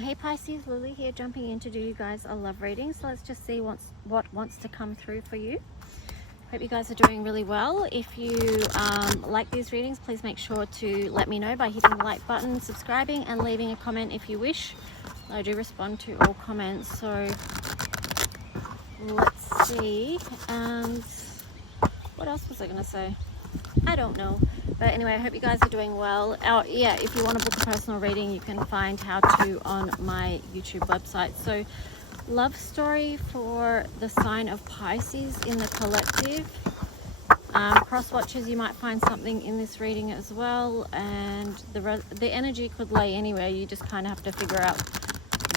Hey Pisces, Lulu here, jumping in to do you guys a love reading. So let's just see what wants to come through for you. Hope you guys are doing really well. If you like these readings, please make sure to let me know by hitting the like button, subscribing, and leaving a comment if you wish. I do respond to all comments. So let's see. And what else was I going to say? I don't know. But anyway, I hope you guys are doing well. Yeah, if you want to book a personal reading, you can find how to on my YouTube website. So, love story for the sign of Pisces in the collective. Cross watchers, you might find something in this reading as well. And the energy could lay anywhere. You just kind of have to figure out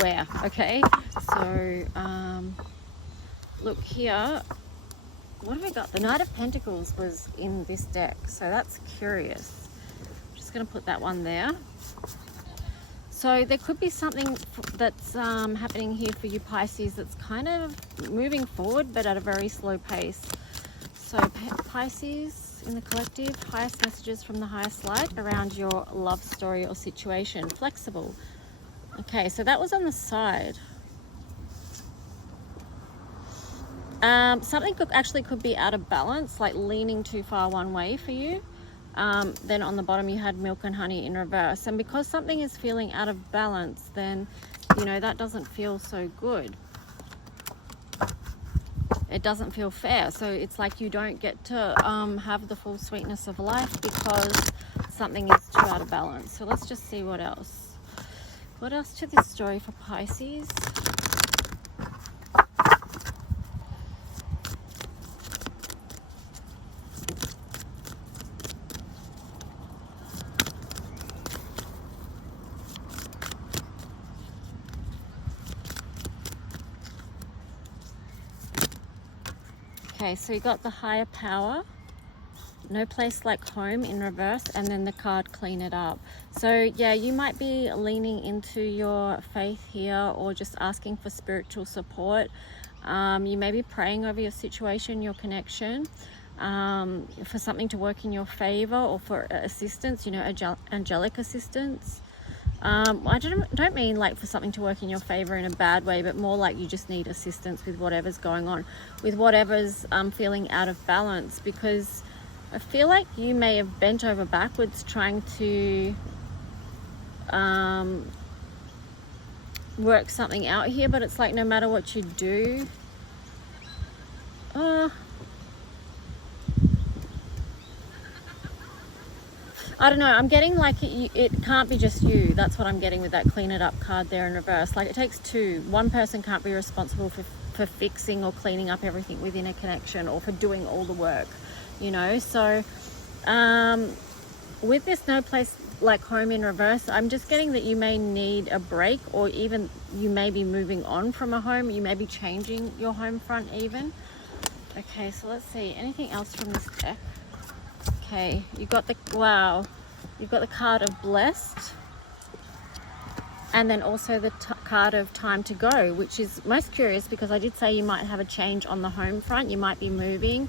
where, okay? So, look here. What have we got? The Knight of Pentacles was in this deck, so that's curious. I'm just going to put that one there. So there could be something that's happening here for you Pisces that's kind of moving forward but at a very slow pace. So Pisces in the collective, highest messages from the highest light around your love story or situation. Flexible. Okay, so that was on the side. Something could be out of balance, like leaning too far one way for you. Then on the bottom you had milk and honey in reverse, and because something is feeling out of balance, then you know that doesn't feel so good. It doesn't feel fair, so it's like you don't get to have the full sweetness of life because something is too out of balance. So let's just see what else to this story for Pisces. Okay, so you got the higher power, no place like home in reverse, and then the card clean it up. So yeah, you might be leaning into your faith here or just asking for spiritual support. You may be praying over your situation, your connection, for something to work in your favor or for assistance, you know, angelic assistance. I don't mean like for something to work in your favor in a bad way, but more like you just need assistance with whatever's going on, with whatever's feeling out of balance, because I feel like you may have bent over backwards trying to work something out here, but it's like no matter what you do, I don't know, I'm getting like it can't be just you. That's what I'm getting with that clean it up card there in reverse. Like it takes two. One person can't be responsible for fixing or cleaning up everything within a connection or for doing all the work, you know. So with this no place like home in reverse, I'm just getting that you may need a break, or even you may be moving on from a home. You may be changing your home front even. Okay, so let's see. Anything else from this deck? Okay, you've got the card of blessed, and then also the card of time to go, which is most curious because I did say you might have a change on the home front. You might be moving,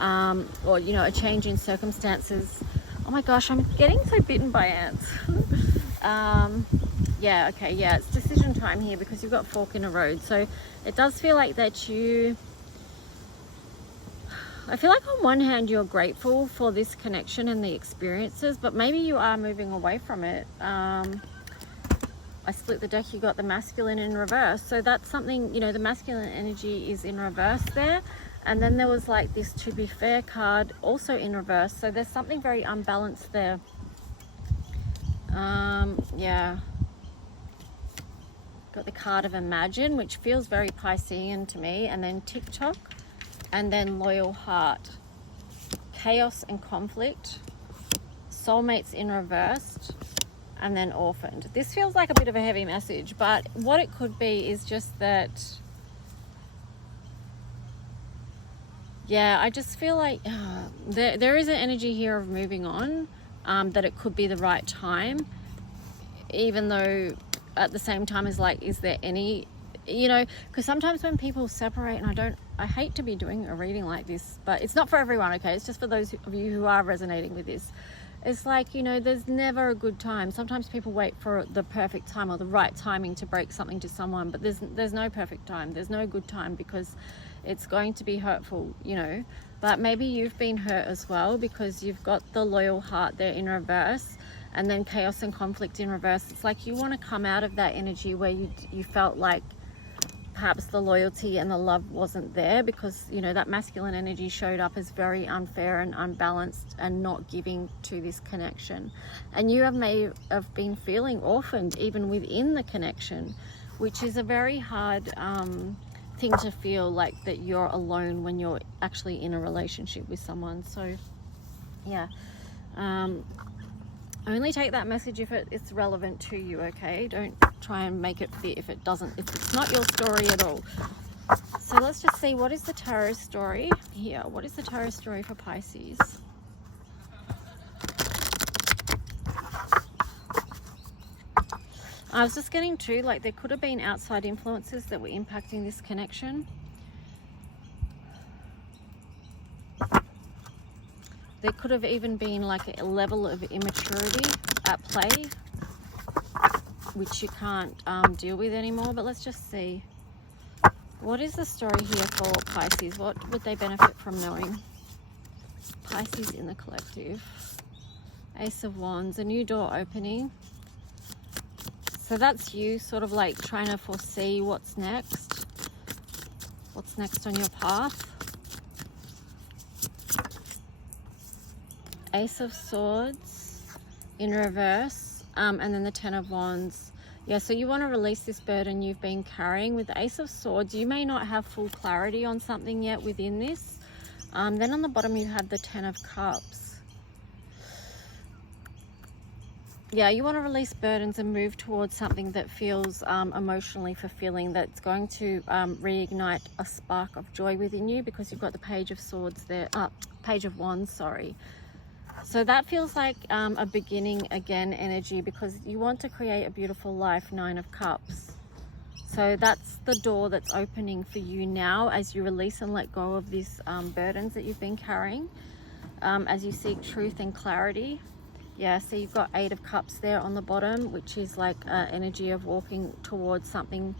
or you know, a change in circumstances. Oh my gosh, I'm getting so bitten by ants. Yeah, okay, yeah, it's decision time here because you've got fork in a road. So it does feel like that I feel like on one hand you're grateful for this connection and the experiences, but maybe you are moving away from it. I split the deck, you got the masculine in reverse. So that's something, you know, the masculine energy is in reverse there. And then there was like this to be fair card also in reverse. So there's something very unbalanced there. Yeah. Got the card of imagine, which feels very Piscean to me. And then TikTok. And then loyal heart, chaos and conflict, soulmates in reversed, and then orphaned. This feels like a bit of a heavy message, but what it could be is just that, yeah, I just feel like there is an energy here of moving on, that it could be the right time, even though at the same time is like, is there any, you know, because sometimes when people separate, and I hate to be doing a reading like this, but it's not for everyone, okay? It's just for those of you who are resonating with this. It's like, you know, there's never a good time. Sometimes people wait for the perfect time or the right timing to break something to someone, but there's no perfect time. There's no good time, because it's going to be hurtful, you know. But maybe you've been hurt as well, because you've got the loyal heart there in reverse, and then chaos and conflict in reverse. It's like you want to come out of that energy where you felt like perhaps the loyalty and the love wasn't there, because, you know, that masculine energy showed up as very unfair and unbalanced and not giving to this connection. And you may have been feeling orphaned even within the connection, which is a very hard thing to feel, like that you're alone when you're actually in a relationship with someone. So yeah, only take that message if it's relevant to you, okay? Don't try and make it fit if it's not your story at all. So let's just see, what is the tarot story here? What is the tarot story for Pisces? I was just getting to, like, there could have been outside influences that were impacting this connection. There could have even been like a level of immaturity at play, which you can't deal with anymore. But let's just see. What is the story here for Pisces? What would they benefit from knowing? Pisces in the collective. Ace of Wands, a new door opening. So that's you sort of like trying to foresee what's next. What's next on your path. Ace of Swords in reverse, and then the Ten of Wands. Yeah, so you want to release this burden you've been carrying. With the Ace of Swords, you may not have full clarity on something yet within this. Then on the bottom you have the Ten of Cups. Yeah, you want to release burdens and move towards something that feels emotionally fulfilling, that's going to reignite a spark of joy within you, because you've got the Page of Swords there, Page of Wands, sorry. So that feels like a beginning again energy, because you want to create a beautiful life. Nine of Cups. So that's the door that's opening for you now as you release and let go of these burdens that you've been carrying, as you seek truth and clarity. Yeah, so you've got Eight of Cups there on the bottom, which is like energy of walking towards something,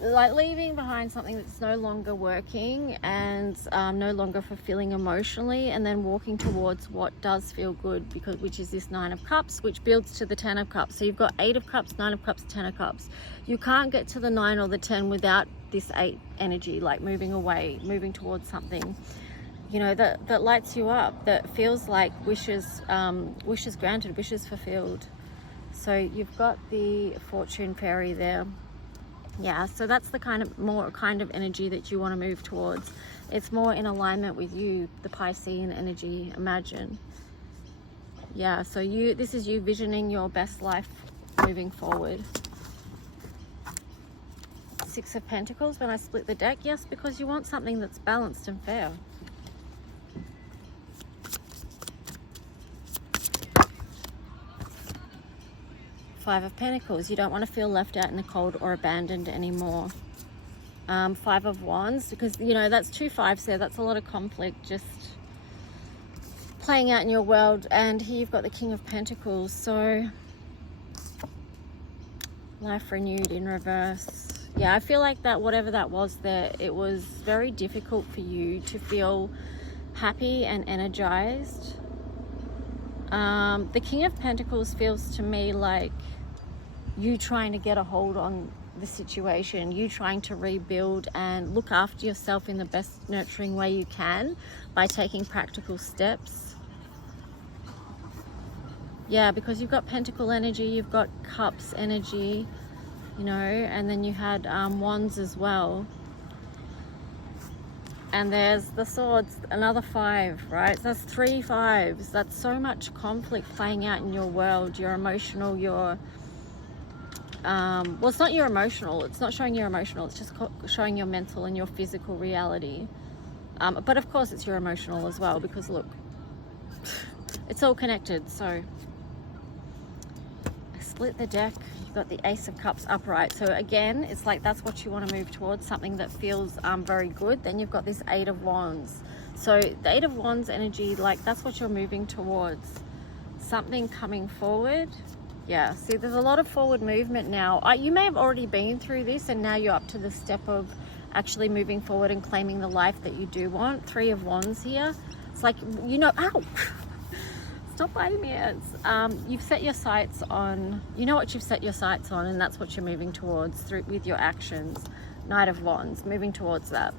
like leaving behind something that's no longer working and no longer fulfilling emotionally, and then walking towards what does feel good, which is this Nine of Cups, which builds to the Ten of Cups. So you've got Eight of Cups, Nine of Cups, Ten of Cups. You can't get to the 9 or the 10 without this 8 energy, like moving away, moving towards something, you know, that lights you up, that feels like wishes granted, wishes fulfilled. So you've got the Fortune Fairy there. Yeah, so that's the kind of energy that you want to move towards. It's more in alignment with you, the Piscean energy, imagine. Yeah, so this is you visioning your best life moving forward. Six of Pentacles when I split the deck. Yes, because you want something that's balanced and fair. Five of Pentacles. You don't want to feel left out in the cold or abandoned anymore. Five of Wands, because, you know, that's 2 5s there. That's a lot of conflict just playing out in your world. And here you've got the King of Pentacles. So life renewed in reverse. Yeah, I feel like that whatever that was there, it was very difficult for you to feel happy and energized. The King of Pentacles feels to me like you trying to get a hold on the situation, you trying to rebuild and look after yourself in the best nurturing way you can by taking practical steps. Yeah, because you've got Pentacle energy, you've got Cups energy, you know, and then you had Wands as well. And there's the Swords, another 5, right? So that's 3 5s. That's so much conflict playing out in your world. You're emotional, you're... well, it's not your emotional. It's not showing your emotional. It's just showing your mental and your physical reality. But of course it's your emotional as well, because look, it's all connected. So I split the deck. You've got the Ace of Cups upright. So again, it's like that's what you want to move towards, something that feels very good. Then you've got this Eight of Wands. So the Eight of Wands energy, like that's what you're moving towards. something coming forward. Yeah, see, there's a lot of forward movement now. You may have already been through this, and now you're up to the step of actually moving forward and claiming the life that you do want. 3 of Wands here. It's like, you know, ow! Stop biting me. You've set your sights on, you know what you've set your sights on, and that's what you're moving towards through with your actions. Knight of Wands, moving towards that.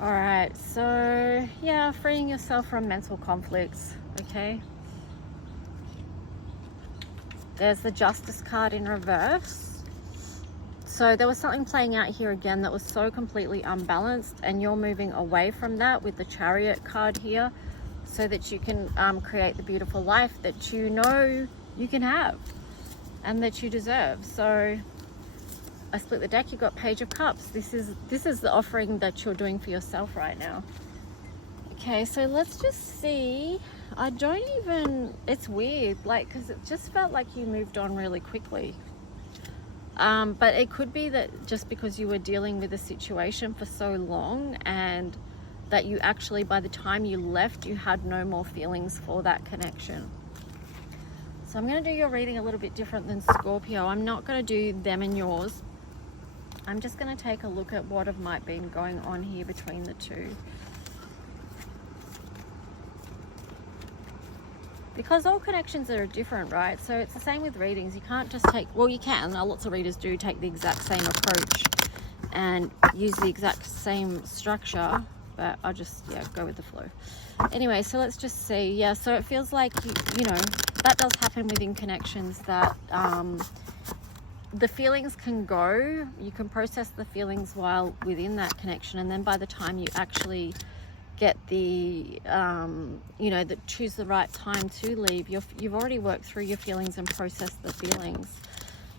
All right, so yeah, freeing yourself from mental conflicts, okay? There's the Justice card in reverse. So there was something playing out here again that was so completely unbalanced, and you're moving away from that with the Chariot card here so that you can create the beautiful life that you know you can have and that you deserve. So I split the deck, you've got Page of Cups. This is the offering that you're doing for yourself right now. Okay, so let's just see. It's weird, like, because it just felt like you moved on really quickly. But it could be that just because you were dealing with a situation for so long, and that you actually, by the time you left, you had no more feelings for that connection. So I'm going to do your reading a little bit different than Scorpio. I'm not going to do them and yours. I'm just going to take a look at what might be going on here between the two. Because all connections are different, right? So it's the same with readings. You can't just take, well, you can. Lots of readers do take the exact same approach and use the exact same structure, but I'll just, yeah, go with the flow. Anyway, so let's just see. Yeah, so it feels like, you know, that does happen within connections, that the feelings can go, you can process the feelings while within that connection, and then by the time you actually get the you know, that choose the right time to leave, you've already worked through your feelings and processed the feelings,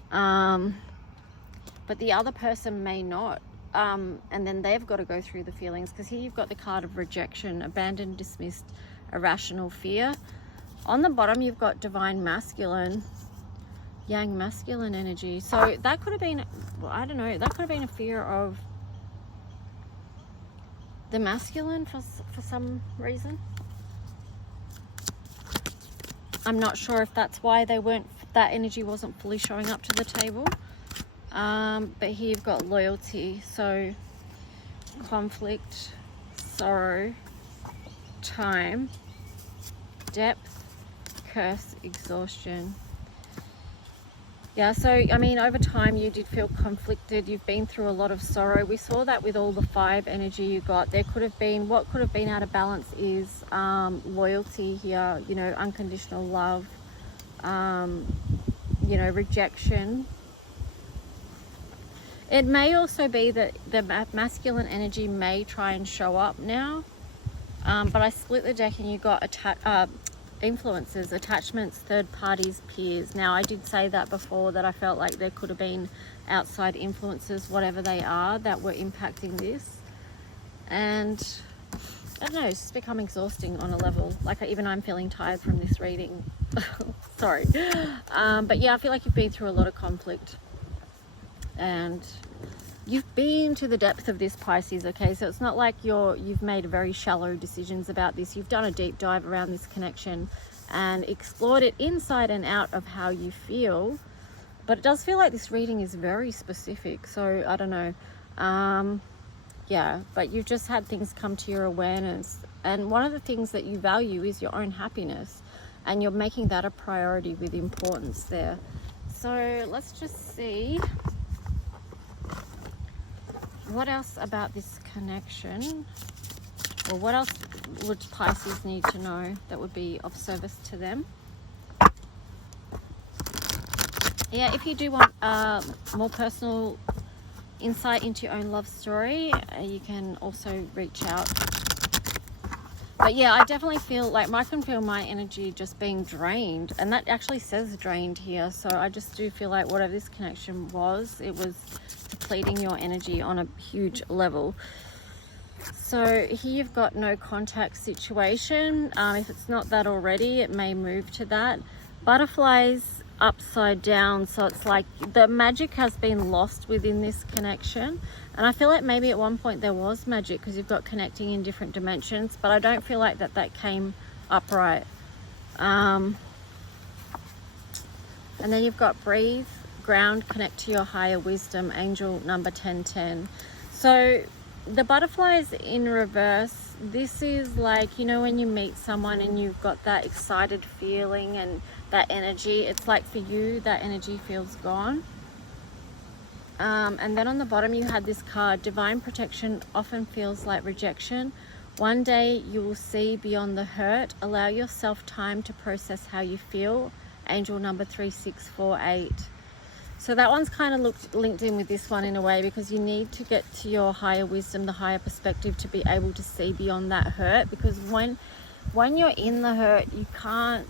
but the other person may not, and then they've got to go through the feelings, because here you've got the card of rejection, abandoned, dismissed, irrational fear. On the bottom you've got divine masculine, yang masculine energy. So that could have been, well, I don't know, that could have been a fear of the masculine for some reason. I'm not sure if that's why that energy wasn't fully showing up to the table. But here you've got loyalty, so conflict, sorrow, time, depth, curse, exhaustion. Yeah, so I mean, over time you did feel conflicted. You've been through a lot of sorrow. We saw that with all the 5 energy you got. There could have been, what could have been out of balance is loyalty here, you know, unconditional love, you know, rejection. It may also be that the masculine energy may try and show up now, but I split the deck and you got influences, attachments, third parties, peers. Now, I did say that before, that I felt like there could have been outside influences, whatever they are, that were impacting this. And I don't know, it's just become exhausting on a level. Like, even I'm feeling tired from this reading. Sorry. But yeah, I feel like you've been through a lot of conflict. And you've been to the depth of this, Pisces, okay? So it's not like you've made very shallow decisions about this. You've done a deep dive around this connection and explored it inside and out of how you feel. But it does feel like this reading is very specific. So I don't know. Yeah, but you've just had things come to your awareness. And one of the things that you value is your own happiness. And you're making that a priority with importance there. So let's just see. What else about this connection, or what else would Pisces need to know that would be of service to them? Yeah, if you do want more personal insight into your own love story, you can also reach out. But yeah, I definitely feel like I can feel my energy just being drained, and that actually says drained here. So I just do feel like whatever this connection was, it was depleting your energy on a huge level. So here you've got no contact situation. If it's not that already, it may move to that. Butterflies upside down, so it's like the magic has been lost within this connection. And I feel like maybe at one point there was magic, because you've got connecting in different dimensions, but I don't feel like that came upright. And then you've got breathe, ground, connect to your higher wisdom, angel number 1010. So the butterflies in reverse, this is like, you know, when you meet someone and you've got that excited feeling and that energy, it's like for you, that energy feels gone. And then on the bottom you had this card, divine protection often feels like rejection. One day you will see beyond the hurt. Allow yourself time to process how you feel. Angel number 3648. So that one's kind of linked in with this one in a way, because you need to get to your higher wisdom, the higher perspective, to be able to see beyond that hurt. Because when you're in the hurt, you can't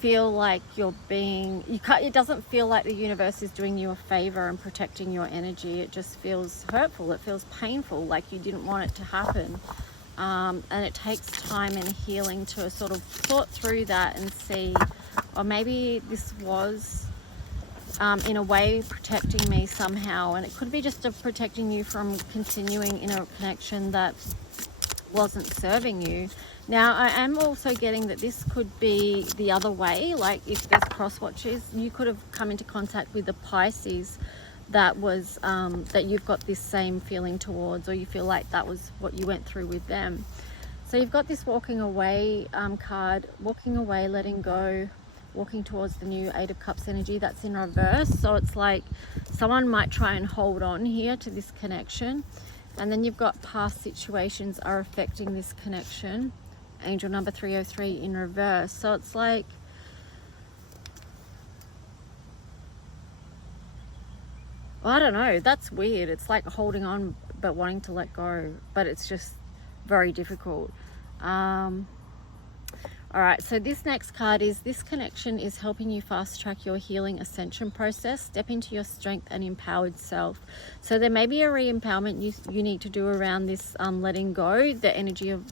feel like it doesn't feel like the universe is doing you a favor and protecting your energy. It just feels hurtful. It feels painful, like you didn't want it to happen. And it takes time and healing to sort of sort through that and see, or maybe this was in a way protecting me somehow, and it could be just protecting you from continuing in a connection that wasn't serving you. Now I am also getting that this could be the other way, like if there's cross watches, you could have come into contact with a Pisces that was that you've got this same feeling towards, or you feel like that was what you went through with them. So you've got this walking away card, walking away, letting go, walking towards the new Eight of Cups energy. That's in reverse. So it's like someone might try and hold on here to this connection. And then you've got past situations are affecting this connection. Angel number 303 in reverse. So it's like, well, I don't know, that's weird. It's like holding on but wanting to let go, but it's just very difficult. All right, so this next card is, this connection is helping you fast track your healing ascension process. Step into your strength and empowered self. So there may be a re-empowerment you need to do around this letting go, the energy of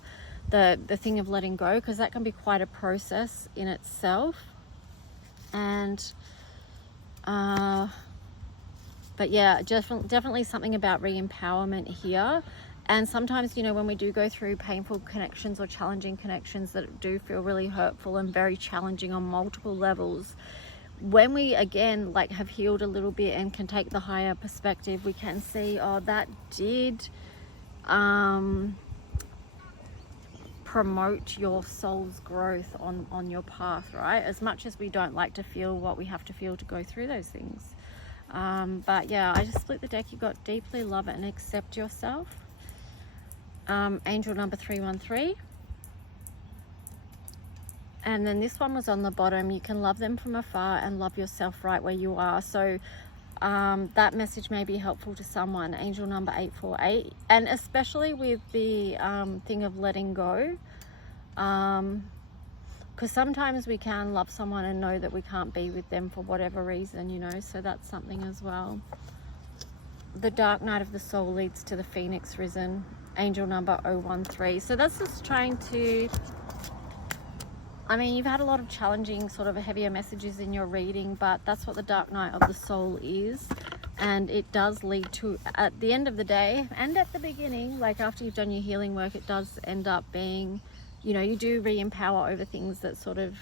the thing of letting go, because that can be quite a process in itself. And but yeah, definitely something about re-empowerment here. And sometimes, you know, when we do go through painful connections or challenging connections that do feel really hurtful and very challenging on multiple levels, when we again like have healed a little bit and can take the higher perspective, we can see, oh, that did promote your soul's growth on your path, right? As much as we don't like to feel what we have to feel to go through those things. But yeah, I just split the deck. You got deeply love and accept yourself. Angel number 313. And then this one was on the bottom. You can love them from afar and love yourself right where you are. So that message may be helpful to someone. Angel number 848. And especially with the thing of letting go. Because sometimes we can love someone and know that we can't be with them for whatever reason, you know. So that's something as well. The dark night of the soul leads to the phoenix risen. Angel number 013. So that's just trying to, I mean, you've had a lot of challenging sort of heavier messages in your reading, but that's what the dark night of the soul is. And it does lead to, at the end of the day and at the beginning, like after you've done your healing work, it does end up being, you know, you do re-empower over things that sort of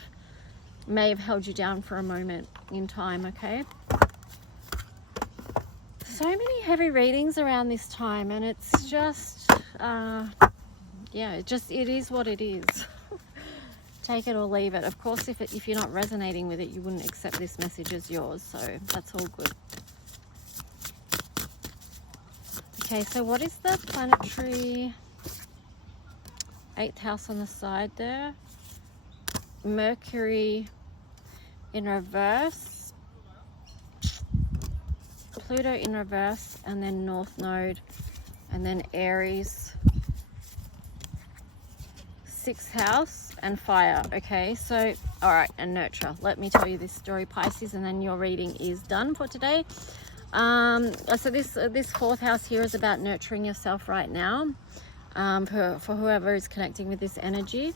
may have held you down for a moment in time, okay? So many heavy readings around this time, and it's just yeah, it is what it is. Take it or leave it. Of course, if you're not resonating with it, you wouldn't accept this message as yours, so that's all good. Okay, so what is the planetary 8th house on the side there? Mercury in reverse, Pluto in reverse, and then North Node, and then Aries, 6th house, and fire. Okay, so all right, and nurture. Let me tell you this story, Pisces, and then your reading is done for today. So this 4th house here is about nurturing yourself right now, for whoever is connecting with this energy.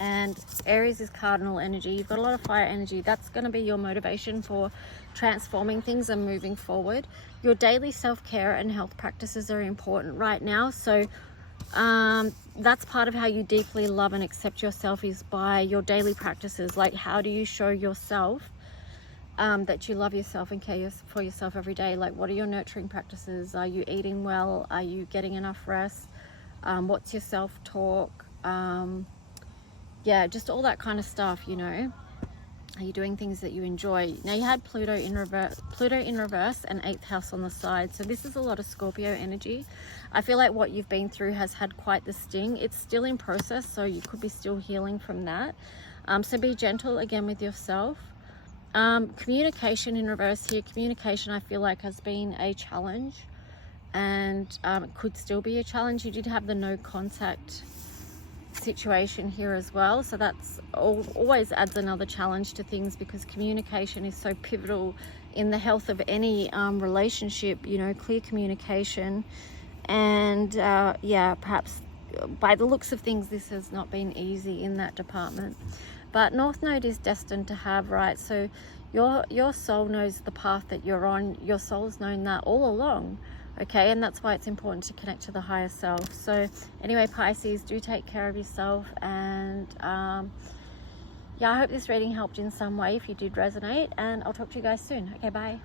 And Aries is cardinal energy. You've got a lot of fire energy. That's going to be your motivation for transforming things and moving forward. Your daily self-care and health practices are important right now. So That's part of how you deeply love and accept yourself, is by your daily practices. Like, how do you show yourself that you love yourself and care for yourself every day? Like, what are your nurturing practices? Are you eating well? Are you getting enough rest? What's your self-talk? Yeah, just all that kind of stuff, you know. Are you doing things that you enjoy? Now, you had Pluto in reverse and 8th house on the side. So this is a lot of Scorpio energy. I feel like what you've been through has had quite the sting. It's still in process, so you could be still healing from that. So be gentle again with yourself. Communication in reverse here. Communication, I feel like, has been a challenge, and it could still be a challenge. You did have the no contact situation here as well, so that's always adds another challenge to things, because communication is so pivotal in the health of any relationship, you know, clear communication. And yeah, perhaps by the looks of things, this has not been easy in that department. But North Node is destined to have, right? So your soul knows the path that you're on. Your soul's known that all along. Okay, and that's why it's important to connect to the higher self. So anyway, Pisces, do take care of yourself. And yeah, I hope this reading helped in some way if you did resonate, and I'll talk to you guys soon. Okay, bye.